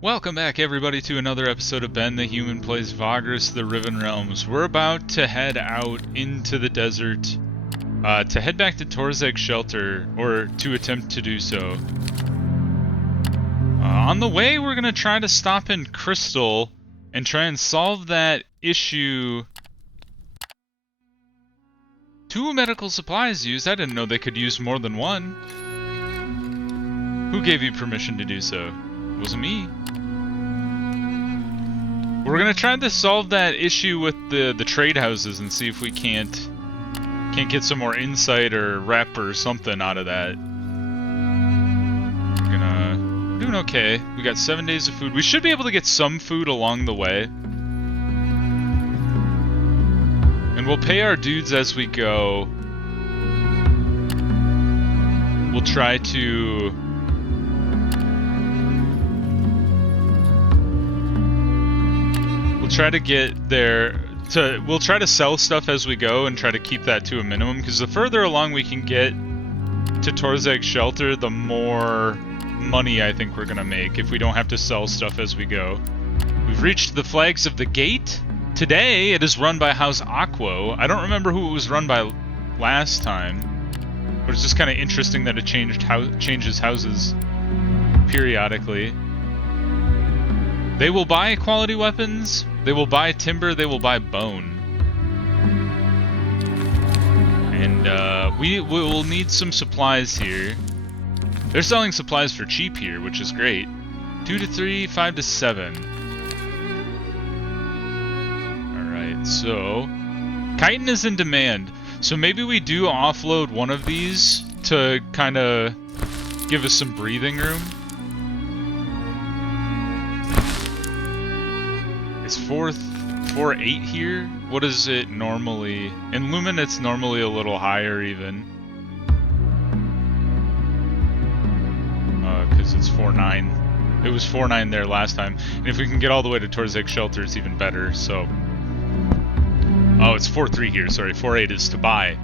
Welcome back, everybody, to another episode of Ben the Human Plays Vagrus, the Riven Realms. We're about to head out into the desert to head back to Torzeg's shelter, or to attempt to do so. On the way, we're going to try to stop in Crystal and try and solve that issue. 2 medical supplies used? I didn't know they could use more than one. Who gave you permission to do so? It wasn't me. We're gonna try to solve that issue with the trade houses and see if we can't get some more insight or rep or something out of that. We're doing okay. We got 7 days of food. We should be able to get some food along the way. And we'll pay our dudes as we go. We'll try to... We'll try to get there we'll try to sell stuff as we go and try to keep that to a minimum, because the further along we can get to Torzeg's shelter, the more money I think we're gonna make if we don't have to sell stuff as we go. We've reached the Flags of the Gate. Today it is run by House Aquo. I don't remember who it was run by last time, but it's just kind of interesting that it changes houses periodically. They will buy quality weapons, they will buy timber, they will buy bone. And we will need some supplies here. They're selling supplies for cheap here, which is great. 2 to 3, 5 to 7. Alright, so... chitin is in demand, so maybe we do offload one of these to kind of give us some breathing room. It's 4.8 here. What is it normally? In Lumen, it's normally a little higher even. Because it's 4.9. It was 4.9 there last time. And if we can get all the way to Torzeg's shelter, it's even better, so... oh, it's 4.3 here, sorry. 4.8 is to buy.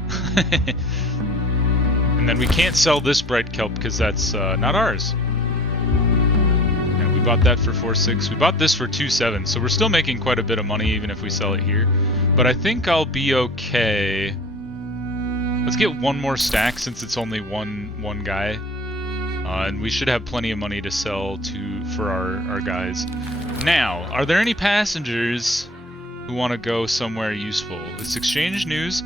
And then we can't sell this bright kelp because that's not ours. We bought that for 4.6. We bought this for 2.7, so we're still making quite a bit of money even if we sell it here. But I think I'll be okay. Let's get one more stack since it's only one guy. And we should have plenty of money to sell for our guys. Now, are there any passengers who want to go somewhere useful? It's exchange news.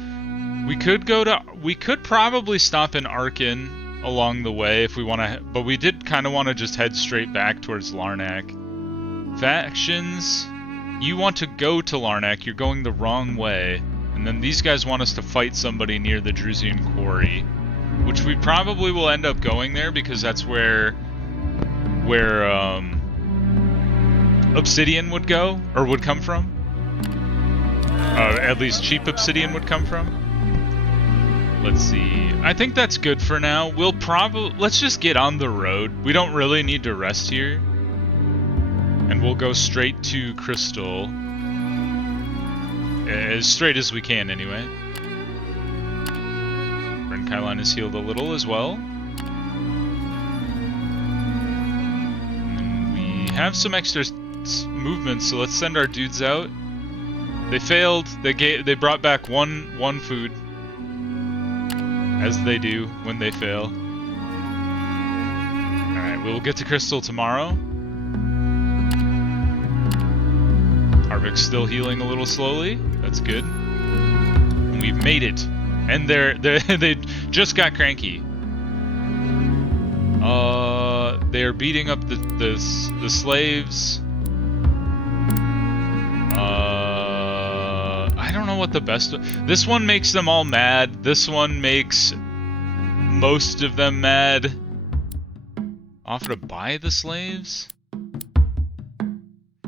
We could probably stop in Arcane along the way if we want to, but we did kind of want to just head straight back towards Larnak. Factions, you want to go to Larnak, you're going the wrong way, and then these guys want us to fight somebody near the Drusian Quarry, which we probably will end up going there because that's where obsidian would go, or would come from. At least cheap obsidian would come from. Let's see. I think that's good for now. We'll let's just get on the road. We don't really need to rest here. And we'll go straight to Crystal. As straight as we can, anyway. Bryn Kyline is healed a little as well. And we have some extra movement, so let's send our dudes out. They failed. They brought back one food. As they do when they fail. Alright, we will get to Crystal tomorrow. Harvick's still healing a little slowly. That's good. And we've made it. And they just got cranky. They are beating up the slaves. I don't know what the best... This one makes them all mad. This one makes most of them mad. Offer to buy the slaves?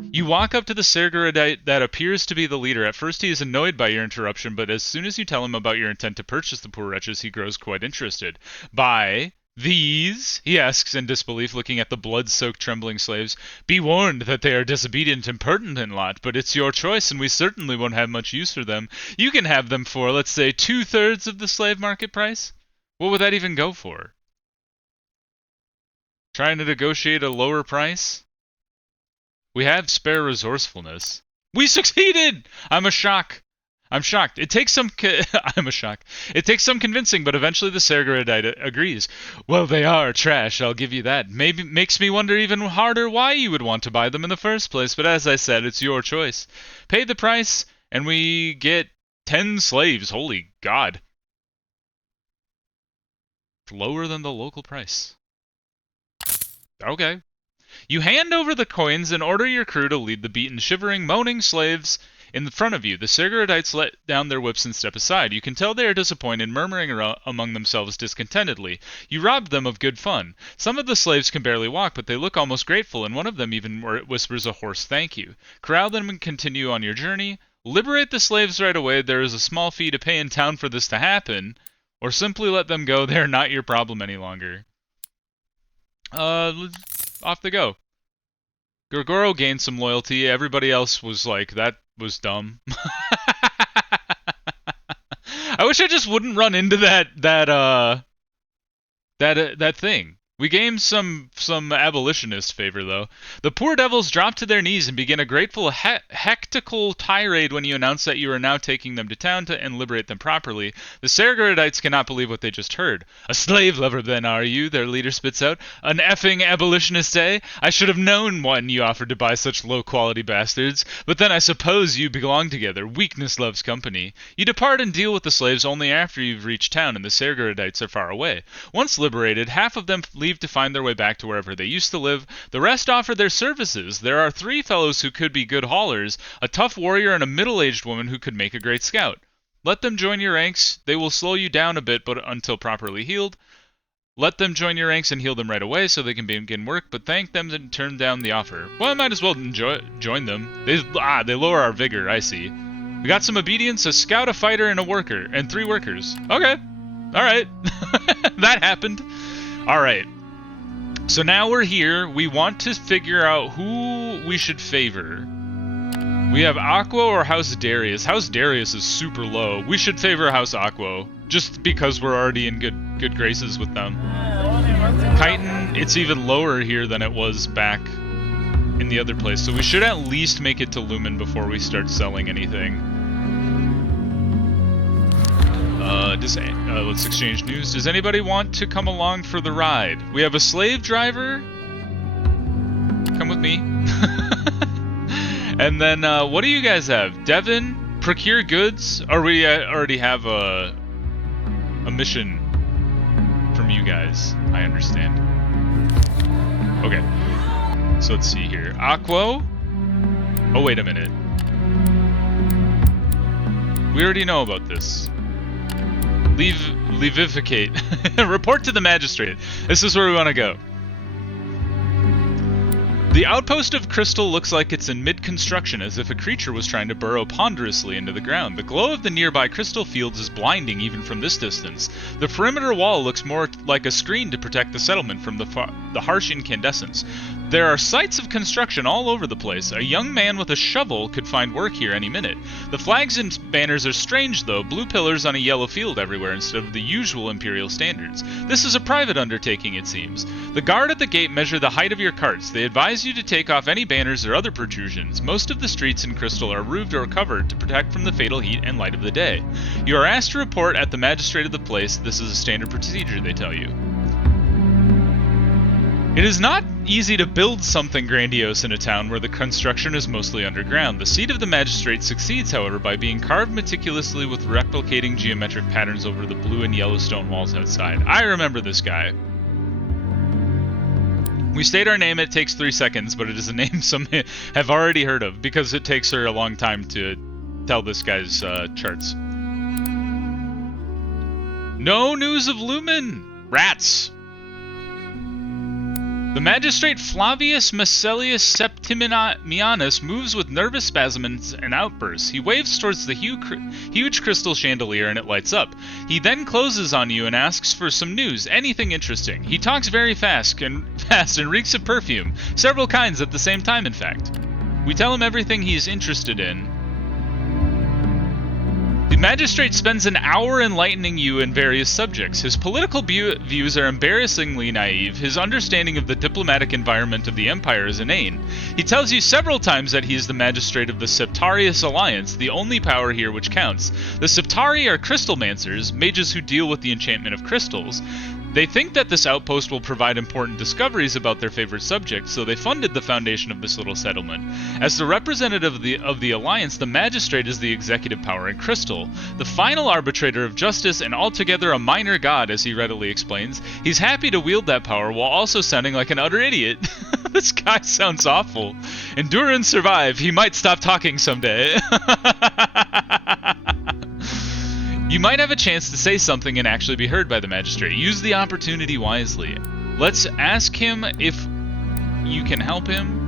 You walk up to the Sergeradite that appears to be the leader. At first he is annoyed by your interruption, but as soon as you tell him about your intent to purchase the poor wretches, he grows quite interested. Buy these? He asks in disbelief, looking at the blood-soaked, trembling slaves. Be warned that they are disobedient, impertinent lot, but it's your choice, and we certainly won't have much use for them. You can have them for, let's say, 2/3 of the slave market price? What would that even go for? Trying to negotiate a lower price? We have spare resourcefulness. We succeeded! I'm shocked. It takes some I'm a shock. It takes some convincing, but eventually the Sargeradite agrees. Well, they are trash, I'll give you that. Maybe makes me wonder even harder why you would want to buy them in the first place, but as I said, it's your choice. Pay the price, and we get 10 slaves. Holy God. Lower than the local price. Okay. You hand over the coins and order your crew to lead the beaten, shivering, moaning slaves in front of you. The Sargeradites let down their whips and step aside. You can tell they are disappointed, murmuring among themselves discontentedly. You robbed them of good fun. Some of the slaves can barely walk, but they look almost grateful, and one of them even whispers a hoarse thank you. Corral them and continue on your journey. Liberate the slaves right away. There is a small fee to pay in town for this to happen. Or simply let them go. They are not your problem any longer. Off they go. Gorgoro gained some loyalty. Everybody else was like, that was dumb. I wish I just wouldn't run into that thing. We gained some abolitionist favor, though. The poor devils drop to their knees and begin a grateful hectical tirade when you announce that you are now taking them to town and liberate them properly. The Sargeradites cannot believe what they just heard. A slave lover, then, are you? Their leader spits out. An effing abolitionist, eh? I should have known when you offered to buy such low-quality bastards. But then I suppose you belong together. Weakness loves company. You depart and deal with the slaves only after you've reached town and the Sargeradites are far away. Once liberated, half of them leave to find their way back to wherever they used to live. The rest offer their services. There are 3 fellows who could be good haulers, a tough warrior, and a middle-aged woman who could make a great scout. Let them join your ranks. They will slow you down a bit, but until properly healed. Let them join your ranks and heal them right away so they can begin work, but thank them and turn down the offer. Well, I might as well join them. They lower our vigor, I see. We got some obedience, a scout, a fighter, and a worker, and 3 workers. Okay. Alright. That happened. Alright. So now we're here. We want to figure out who we should favor. We have Aqua or House Darius. House Darius is super low. We should favor House Aqua, just because we're already in good graces with them. Chitin, it's even lower here than it was back in the other place, so we should at least make it to Lumen before we start selling anything. Let's exchange news. Does anybody want to come along for the ride? We have a slave driver. Come with me. And then, what do you guys have? Devin, procure goods? Or we already have a mission from you guys. I understand. Okay. So let's see here. Aquo. Oh, wait a minute. We already know about this. Levificate. Report to the magistrate. This is where we want to go. The outpost of Crystal looks like it's in mid-construction, as if a creature was trying to burrow ponderously into the ground. The glow of the nearby crystal fields is blinding even from this distance. The perimeter wall looks more like a screen to protect the settlement from the harsh incandescence. There are sites of construction all over the place. A young man with a shovel could find work here any minute. The flags and banners are strange, though. Blue pillars on a yellow field everywhere instead of the usual imperial standards. This is a private undertaking, it seems. The guard at the gate measure the height of your carts. They advise you to take off any banners or other protrusions. Most of the streets in Crystal are roofed or covered to protect from the fatal heat and light of the day. You are asked to report at the magistrate of the place. This is a standard procedure, they tell you. It is not easy to build something grandiose in a town where the construction is mostly underground. The seat of the magistrate succeeds, however, by being carved meticulously with replicating geometric patterns over the blue and yellow stone walls outside. I remember this guy. We state our name, it takes 3 seconds, but it is a name some have already heard of, because it takes her a long time to tell this guy's charts. No news of Lumen! Rats! The magistrate Flavius Macelius Septimianus moves with nervous spasms and outbursts. He waves towards the huge crystal chandelier and it lights up. He then closes on you and asks for some news, anything interesting. He talks very fast and reeks of perfume, several kinds at the same time in fact. We tell him everything he is interested in. The magistrate spends an hour enlightening you in various subjects. His political views are embarrassingly naive. His understanding of the diplomatic environment of the empire is inane. He tells you several times that he is the magistrate of the Septarius Alliance, the only power here which counts. The Septari are crystalmancers, mages who deal with the enchantment of crystals. They think that this outpost will provide important discoveries about their favorite subject, so they funded the foundation of this little settlement. As the representative of the Alliance, the magistrate is the executive power in Crystal, the final arbitrator of justice and altogether a minor god, as he readily explains. He's happy to wield that power while also sounding like an utter idiot. This guy sounds awful. Endure and survive. He might stop talking someday. You might have a chance to say something and actually be heard by the magistrate. Use the opportunity wisely. Let's ask him if you can help him.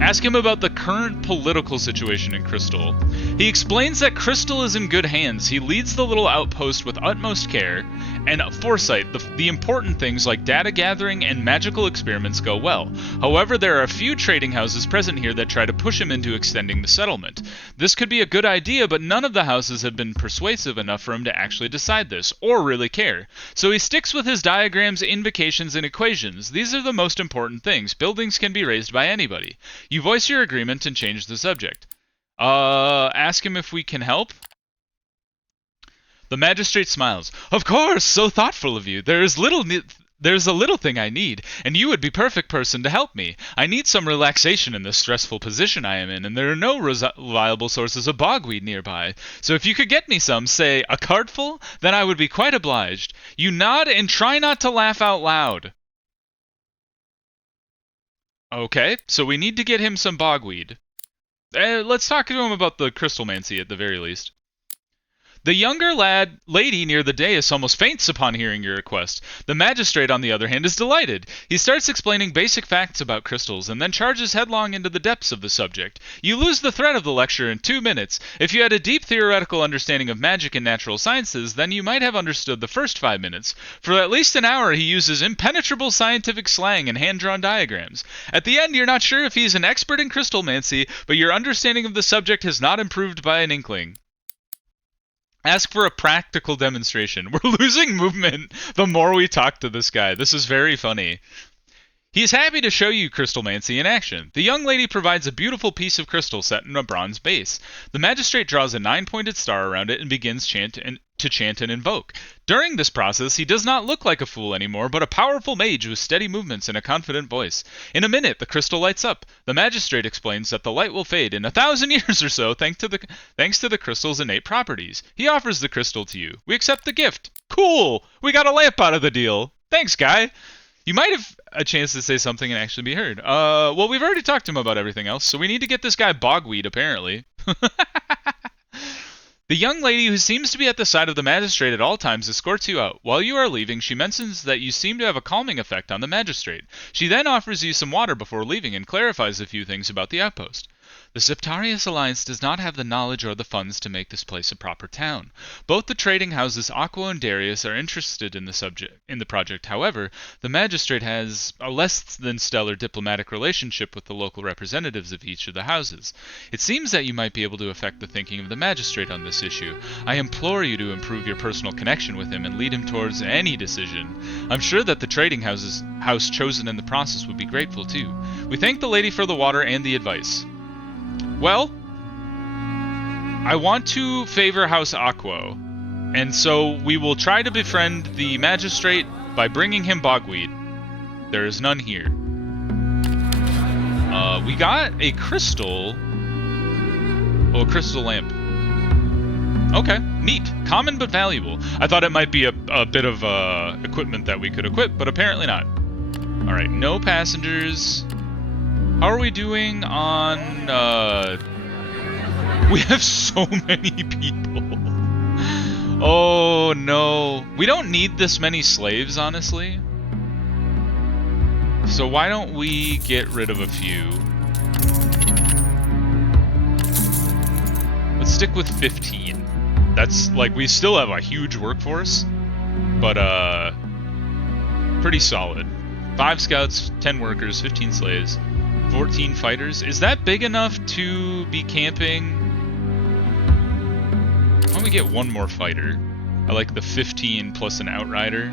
Ask him about the current political situation in Crystal. He explains that Crystal is in good hands. He leads the little outpost with utmost care and foresight. The important things like data gathering and magical experiments go well. However, there are a few trading houses present here that try to push him into extending the settlement. This could be a good idea, but none of the houses have been persuasive enough for him to actually decide this, or really care. So he sticks with his diagrams, invocations, and equations. These are the most important things. Buildings can be raised by anybody. You voice your agreement and change the subject. Ask him if we can help? The magistrate smiles. Of course, so thoughtful of you. There's a little thing I need, and you would be perfect person to help me. I need some relaxation in this stressful position I am in, and there are no reliable sources of bogweed nearby. So if you could get me some, say, a cartful, then I would be quite obliged. You nod and try not to laugh out loud. Okay, so we need to get him some bogweed. Let's talk to him about the crystalmancy at the very least. The younger lady near the dais almost faints upon hearing your request. The magistrate, on the other hand, is delighted. He starts explaining basic facts about crystals and then charges headlong into the depths of the subject. You lose the thread of the lecture in 2 minutes. If you had a deep theoretical understanding of magic and natural sciences, then you might have understood the first 5 minutes. For at least an hour, he uses impenetrable scientific slang and hand-drawn diagrams. At the end, you're not sure if he's an expert in crystalmancy, but your understanding of the subject has not improved by an inkling. Ask for a practical demonstration. We're losing movement the more we talk to this guy. This is very funny. He's happy to show you crystalmancy in action. The young lady provides a beautiful piece of crystal set in a bronze base. The magistrate draws a 9-pointed star around it and begins to chant and invoke. During this process, he does not look like a fool anymore, but a powerful mage with steady movements and a confident voice. In a minute, the crystal lights up. The magistrate explains that the light will fade in 1,000 years or so thanks to the crystal's innate properties. He offers the crystal to you. We accept the gift. Cool! We got a lamp out of the deal. Thanks, guy. You might have a chance to say something and actually be heard. Well, we've already talked to him about everything else, so we need to get this guy bogweed, apparently. The young lady, who seems to be at the side of the magistrate at all times, escorts you out. While you are leaving, she mentions that you seem to have a calming effect on the magistrate. She then offers you some water before leaving and clarifies a few things about the outpost. The Septarius Alliance does not have the knowledge or the funds to make this place a proper town. Both the trading houses Aqua and Darius are interested in the project. However, the magistrate has a less than stellar diplomatic relationship with the local representatives of each of the houses. It seems that you might be able to affect the thinking of the magistrate on this issue. I implore you to improve your personal connection with him and lead him towards any decision. I'm sure that the trading house chosen in the process would be grateful too. We thank the lady for the water and the advice. Well, I want to favor House Aquo, and so we will try to befriend the magistrate by bringing him bogweed. There is none here. We got a crystal. Oh, a crystal lamp. Okay, neat. Common but valuable. I thought it might be a bit of equipment that we could equip, but apparently not. Alright, no passengers. How are we doing on, we have so many people. Oh, no. We don't need this many slaves, honestly. So why don't we get rid of a few? Let's stick with 15. That's, like, we still have a huge workforce, but, pretty solid. 5 scouts, 10 workers, 15 slaves. 14 fighters. Is that big enough to be camping? Why don't we get one more fighter? I like the 15 plus an outrider.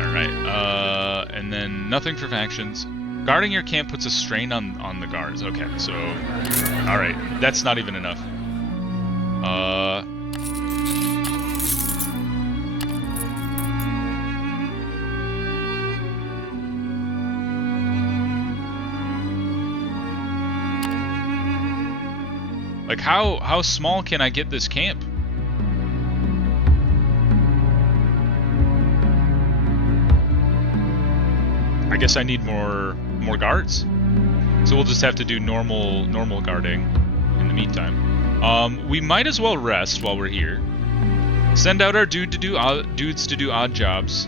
Alright, and then nothing for factions. Guarding your camp puts a strain on the guards. Okay, so... Alright, that's not even enough. Like, how small can I get this camp? I guess I need more guards. So we'll just have to do normal guarding in the meantime. We might as well rest while we're here. Send out our dudes to do odd jobs.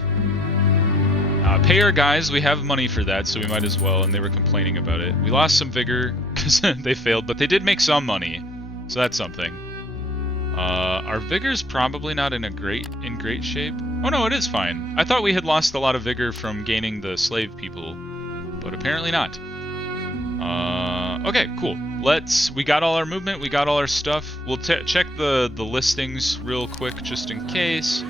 Pay our guys. We have money for that, so we might as well. And they were complaining about it. We lost some vigor because they failed, but they did make some money, so that's something. Our vigor's probably not in great shape. Oh no, it is fine. I thought we had lost a lot of vigor from gaining the slave people, but apparently not. Okay, cool. We got all our movement, we got all our stuff. We'll check the listings real quick just in case,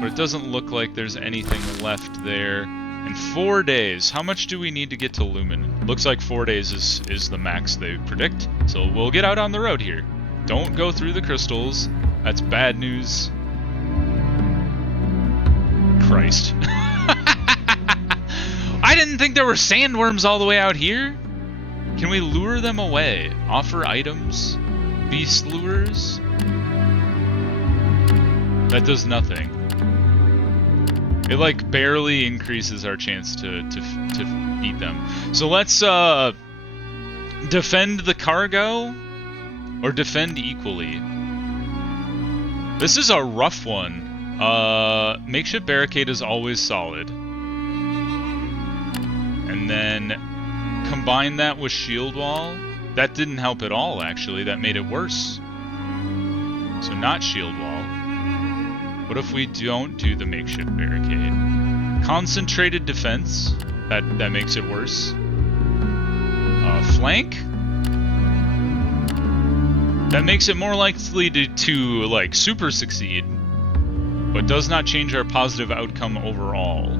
but it doesn't look like there's anything left there. In 4 days, how much do we need to get to Lumen? Looks like 4 days is the max they predict, so we'll get out on the road here. Don't go through the crystals. That's bad news. Christ. I didn't think there were sandworms all the way out here. Can we lure them away? Offer items? Beast lures? That does nothing. It like barely increases our chance to beat them. So let's defend the cargo or defend equally. This is a rough one. Makeshift barricade is always solid. And then combine that with shield wall. That didn't help at all, actually. That made it worse. So not shield wall. What if we don't do the makeshift barricade? Concentrated defense. That makes it worse. Flank. That makes it more likely to like super succeed, but does not change our positive outcome overall.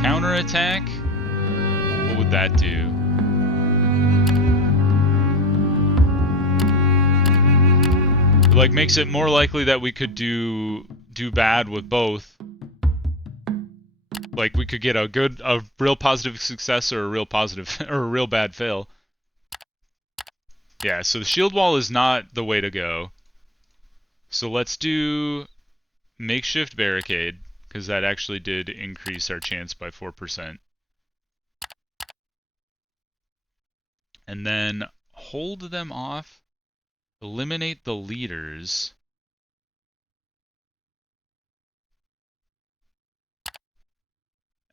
Counterattack? What would that do? It, like, makes it more likely that we could do bad with both. Like, we could get a real positive success or a real positive or a real bad fail. Yeah, so the shield wall is not the way to go. So let's do makeshift barricade, because that actually did increase our chance by 4%. And then hold them off, eliminate the leaders.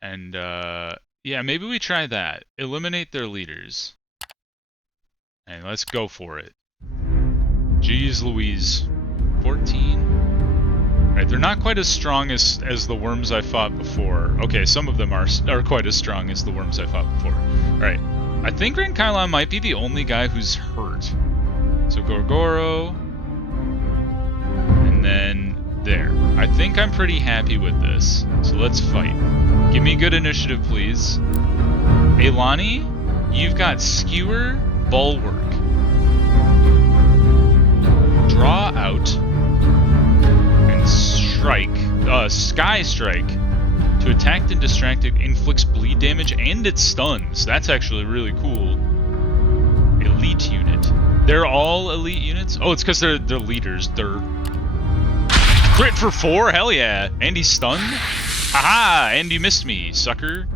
And, yeah, maybe we try that. Eliminate their leaders. And let's go for it. Jeez Louise. 14? Alright, they're not quite as strong as the Wyrms I fought before. Okay, some of them are quite as strong as the Wyrms I fought before. Alright, I think Renkylon might be the only guy who's hurt. So Gorgoro. And then there. I think I'm pretty happy with this. So let's fight. Give me good initiative, please. Eilani, you've got Skewer, Bulwark. Draw out and strike. Sky Strike. To attack and distract, it inflicts bleed damage and it stuns. That's actually really cool. Elite unit. They're all elite units? Oh, it's because they're leaders. They're crit for 4? Hell yeah. And he's stunned? Haha! And you missed me, sucker.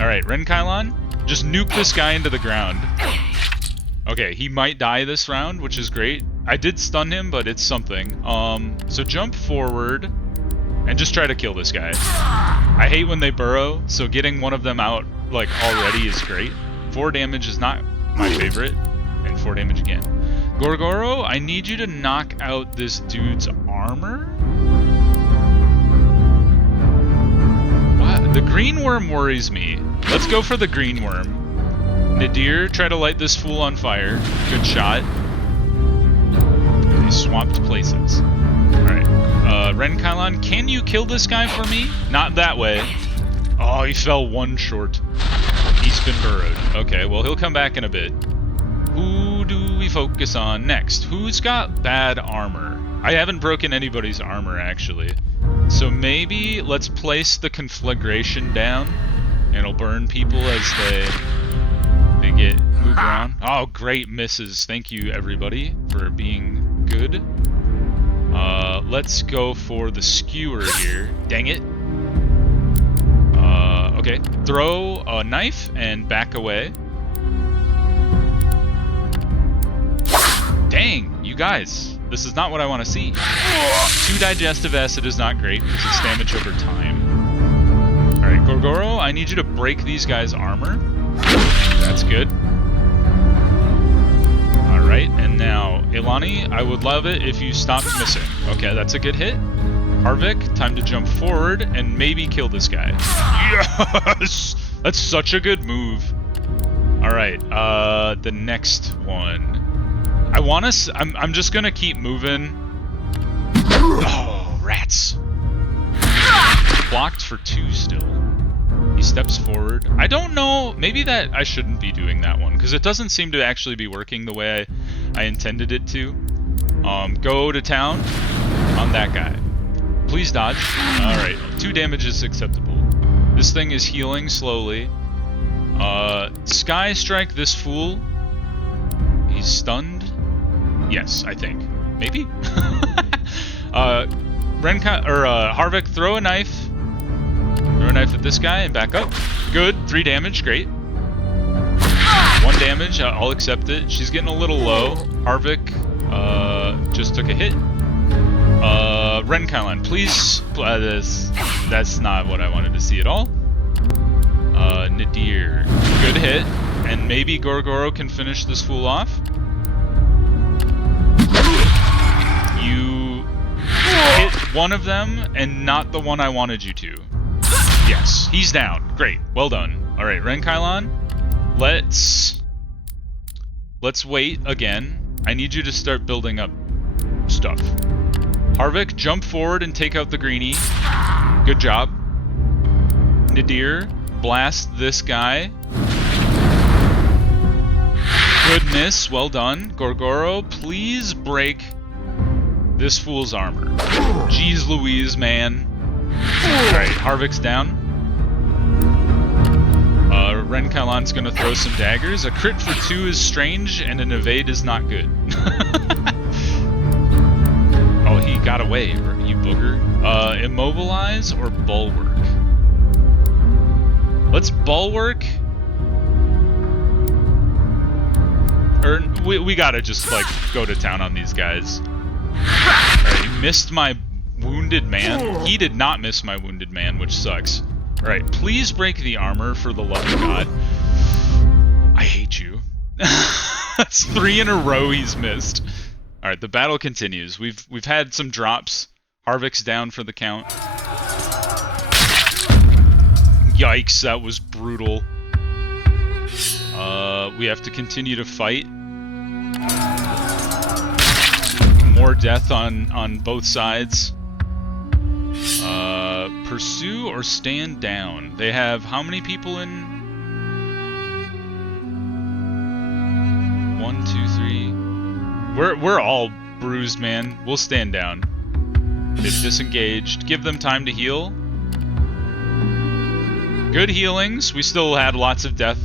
Alright, Renkylon, just nuke this guy into the ground. Okay, he might die this round, which is great. I did stun him, but it's something. So jump forward and just try to kill this guy. I hate when they burrow, so getting one of them out, like, already is great. 4 damage is not my favorite. And 4 damage again. Gorgoro, I need you to knock out this dude's armor? What? The green worm worries me. Let's go for the green worm. Nadir, try to light this fool on fire. Good shot. They swapped places. Alright. Renkylon, can you kill this guy for me? Not that way. Oh, he fell 1 short. He's been burrowed. Okay, well, he'll come back in a bit. Who do we focus on next? Who's got bad armor? I haven't broken anybody's armor, actually. So maybe let's place the conflagration down, and it'll burn people as they get moved around. Oh, great misses. Thank you, everybody, for being good. Let's go for the skewer here. Dang it. Okay. Throw a knife and back away. Dang, you guys. This is not what I want to see. 2 digestive acid is not great because it's damage over time. Alright, Gorgoro, I need you to break these guys' armor. That's good. Alright, and now, Ilani, I would love it if you stopped missing. Okay, that's a good hit. Harvick, time to jump forward and maybe kill this guy. Yes! That's such a good move. Alright, the next one. I want to... I'm just gonna keep moving. Oh, rats. Blocked for 2 still. He steps forward. I don't know. Maybe that I shouldn't be doing that one because it doesn't seem to actually be working the way I intended it to. Go to town on that guy. Please dodge. Alright, 2 damage is acceptable. This thing is healing slowly. Sky Strike this fool. He's stunned. Yes, I think. Maybe? Harvick, throw a knife. Throw a knife at this guy and back up. Good. 3 damage. Great. 1 damage. I'll accept it. She's getting a little low. Harvick just took a hit. Renkailan, please. That's not what I wanted to see at all. Nadir. Good hit. And maybe Gorgoro can finish this fool off. You hit one of them and not the one I wanted you to. Yes, he's down. Great. Well done. Alright, Renkailan, let's wait again. I need you to start building up stuff. Harvick, jump forward and take out the greenie. Good job. Nadir, blast this guy. Good miss. Well done. Gorgoro, please break this fool's armor. Jeez Louise, man. Alright, Harvick's down. Renkailan's gonna throw some daggers. A crit for 2 is strange, and an evade is not good. Oh, he got away, you booger. Immobilize or bulwark? Let's bulwark. Or we gotta just like go to town on these guys. Alright, he missed my wounded man. He did not miss my wounded man, which sucks. Alright, please break the armor for the love of God. I hate you. That's 3 in a row he's missed. Alright, the battle continues. We've had some drops. Harvick's down for the count. Yikes, that was brutal. We have to continue to fight. More death on both sides. Pursue or stand down. They have how many people in? 1, 2, 3. We're all bruised, man. We'll stand down. They've disengaged. Give them time to heal. Good healings. We still had lots of death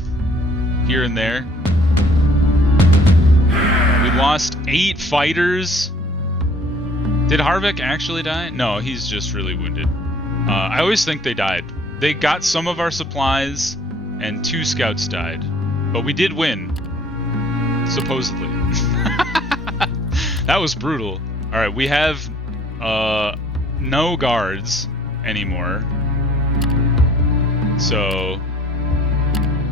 here and there. We lost 8 fighters. Did Harvick actually die? No, he's just really wounded. I always think they died. They got some of our supplies, and 2 scouts died. But we did win. Supposedly. That was brutal. Alright, we have no guards anymore. So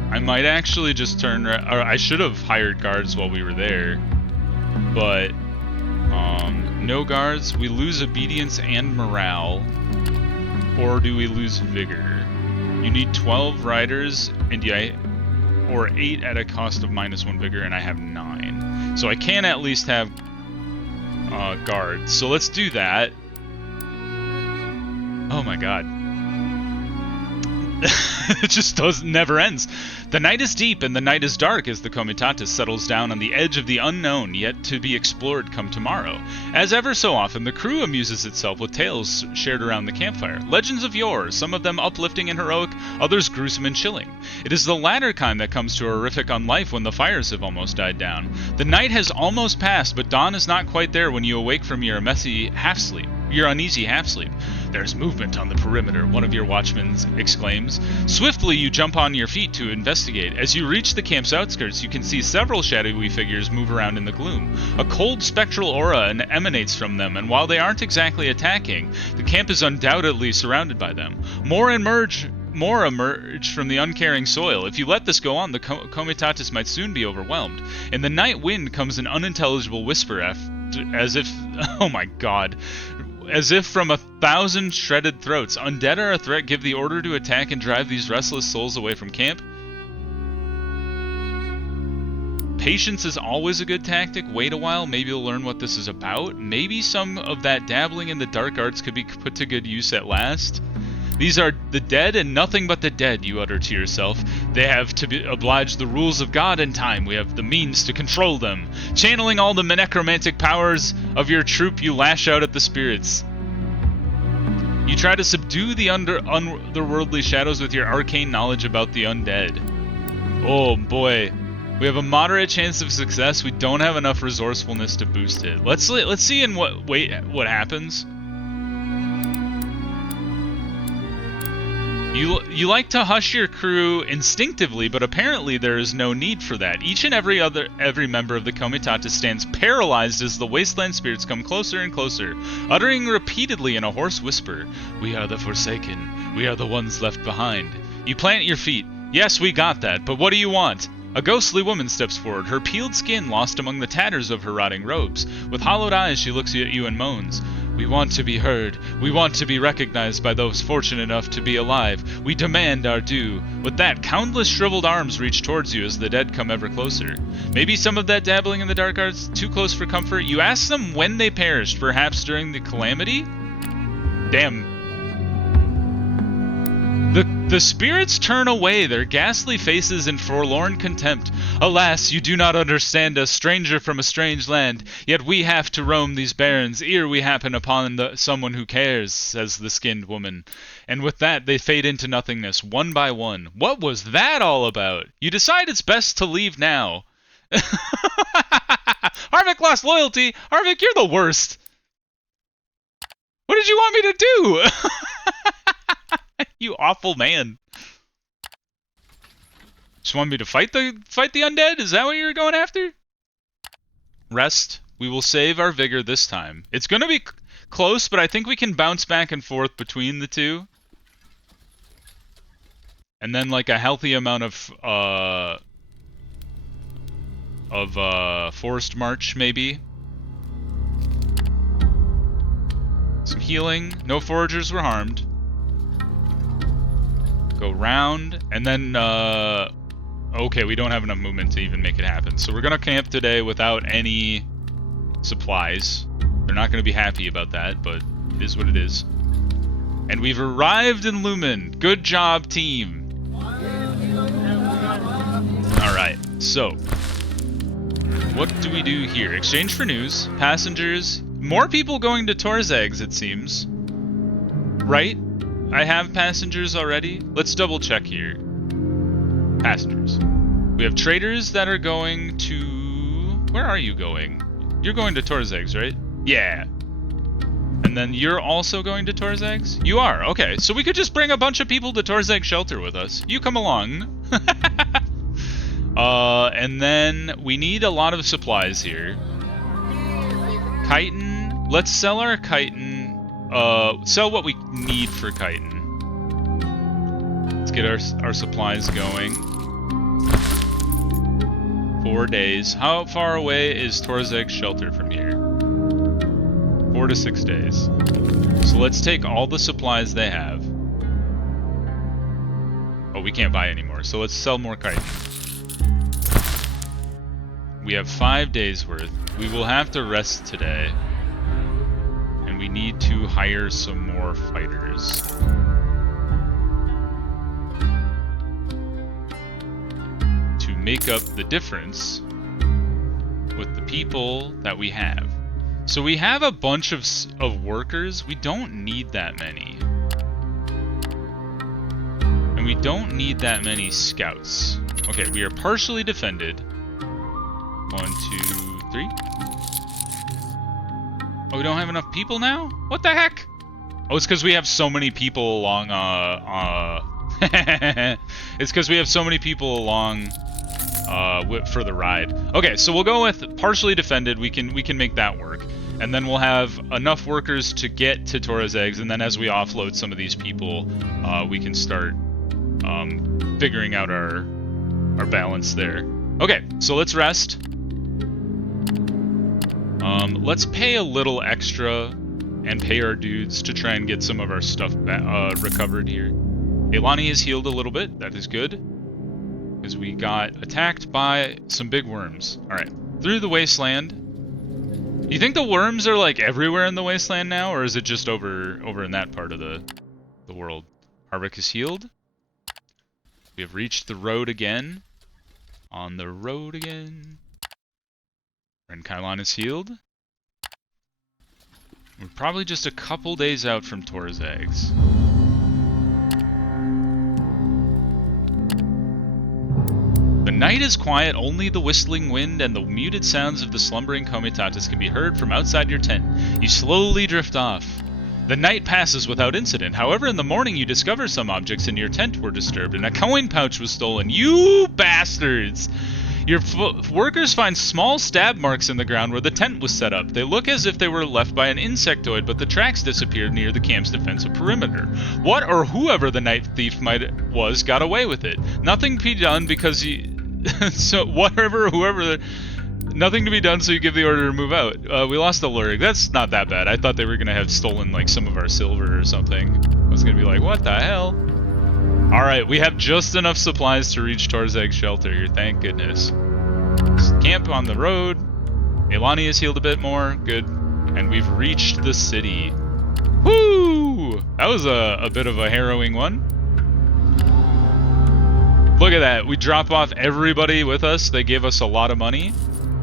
I might actually just turn... Or I should have hired guards while we were there. But no guards. We lose obedience and morale. Or do we lose vigor? You need 12 riders and or 8 at a cost of -1 vigor, and I have 9. So I can at least have guards. So let's do that. Oh my god. It just never ends. The night is deep and the night is dark as the Comitatus settles down on the edge of the unknown yet to be explored come tomorrow. As ever so often, the crew amuses itself with tales shared around the campfire. Legends of yore, some of them uplifting and heroic, others gruesome and chilling. It is the latter kind that comes to horrific on life when the fires have almost died down. The night has almost passed, but dawn is not quite there when you awake from your uneasy half-sleep. There's movement on the perimeter, one of your watchmen exclaims. Swiftly, you jump on your feet to investigate. As you reach the camp's outskirts, you can see several shadowy figures move around in the gloom. A cold spectral aura emanates from them, and while they aren't exactly attacking, the camp is undoubtedly surrounded by them. More emerge from the uncaring soil. If you let this go on, the Comitatus might soon be overwhelmed. In the night wind comes an unintelligible whisper as if... oh my god. As if from 1,000 shredded throats. Undead are a threat. Give the order to attack and drive these restless souls away from camp. Patience is always a good tactic. Wait a while. Maybe you'll learn what this is about. Maybe some of that dabbling in the dark arts could be put to good use at last. These are the dead and nothing but the dead, you utter to yourself. They have to oblige the rules of God and time. We have the means to control them. Channeling all the necromantic powers of your troop, you lash out at the spirits. You try to subdue the otherworldly shadows with your arcane knowledge about the undead. Oh boy. We have a moderate chance of success. We don't have enough resourcefulness to boost it. Let's see in what happens. You like to hush your crew instinctively, but apparently there is no need for that. Each and every member of the Comitatus stands paralyzed as the wasteland spirits come closer and closer, uttering repeatedly in a hoarse whisper, "We are the Forsaken. We are the ones left behind." You plant your feet. Yes, we got that, but what do you want? A ghostly woman steps forward, her peeled skin lost among the tatters of her rotting robes. With hollowed eyes, she looks at you and moans. "We want to be heard. We want to be recognized by those fortunate enough to be alive. We demand our due." With that, countless shriveled arms reach towards you as the dead come ever closer. Maybe some of that dabbling in the dark arts, too close for comfort. You ask them when they perished, perhaps during the calamity? Damn. The spirits turn away, their ghastly faces in forlorn contempt. "Alas, you do not understand us, stranger from a strange land. Yet we have to roam these barrens, ere we happen upon someone who cares," says the skinned woman. And with that, they fade into nothingness, one by one. What was that all about? You decide it's best to leave now. Harvick lost loyalty. Harvick, you're the worst. What did you want me to do? You awful man. Just want me to fight the undead? Is that what you're going after? Rest. We will save our vigor this time. It's going to be close, but I think we can bounce back and forth between the two. And then like a healthy amount of forced march maybe. Some healing. No foragers were harmed. Go round, and then, okay, we don't have enough movement to even make it happen. So we're gonna camp today without any supplies. They're not gonna be happy about that, but it is what it is. And we've arrived in Lumen. Good job, team. Alright, so. What do we do here? Exchange for news. Passengers. More people going to Torzag's, it seems. Right? I have passengers already. Let's double check here. Passengers. We have traders that are going to... Where are you going? You're going to Torzag's, right? Yeah. And then you're also going to Torzag's? You are. Okay, so we could just bring a bunch of people to Torzag Shelter with us. You come along. And then we need a lot of supplies here. Chitin. Let's sell our chitin. Sell what we need for chitin. Let's get our supplies going. 4 days. How far away is Torzag's Shelter from here? 4 to 6 days. So let's take all the supplies they have. Oh, we can't buy anymore, so let's sell more chitin. We have 5 days worth. We will have to rest today. We need to hire some more fighters. make up the difference with the people that we have. So we have a bunch of workers. We don't need that many. And we don't need that many scouts. Okay, we are partially defended. 1, 2, 3. Oh, we don't have enough people now? What the heck? Oh, it's because we have so many people along, it's because we have so many people along, for the ride. Okay, so we'll go with partially defended. We can make that work. And then we'll have enough workers to get to Torres Eggs, and then as we offload some of these people, we can start figuring out our balance there. Okay, so let's rest. Let's pay a little extra and pay our dudes to try and get some of our stuff recovered here. Elani is healed a little bit. That is good, because we got attacked by some big worms. All right, through the wasteland. You think the worms are like everywhere in the wasteland now, or is it just over in that part of the world? Harvick is healed. We have reached the road again. On the road again. And Kylon is healed. We're probably just a couple days out from Torres Eggs. The night is quiet, only the whistling wind and the muted sounds of the slumbering comitatus can be heard from outside your tent. You slowly drift off. The night passes without incident. However, in the morning you discover some objects in your tent were disturbed and a coin pouch was stolen. You bastards! Your workers find small stab marks in the ground where the tent was set up. They look as if they were left by an insectoid, but the tracks disappeared near the camp's defensive perimeter. What or whoever the night thief was got away with it. Nothing to be done because you... so whoever... Nothing to be done, so you give the order to move out. We lost the Lurig. That's not that bad. I thought they were going to have stolen like some of our silver or something. I was going to be like, what the hell? Alright, we have just enough supplies to reach Torres Egg Shelter here, thank goodness. Camp on the road. Elani is healed a bit more, good. And we've reached the city. Woo! That was a bit of a harrowing one. Look at that, we drop off everybody with us. They gave us a lot of money.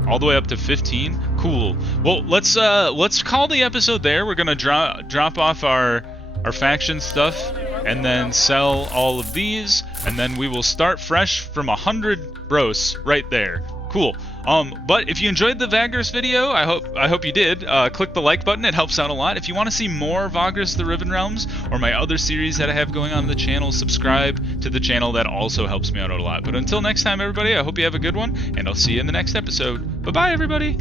All the way up to 15. Cool. Well, let's call the episode there. We're gonna drop off our faction stuff and then sell all of these, and then we will start fresh from 100 bros right there. Cool. But if you enjoyed the Vagrus video, I hope you did. Click the like button, it helps out a lot. If you want to see more Vagrus the Riven Realms or my other series that I have going on the channel, subscribe to the channel. That also helps me out a lot. But until next time, everybody, I hope you have a good one, and I'll see you in the next episode. Bye-bye, everybody!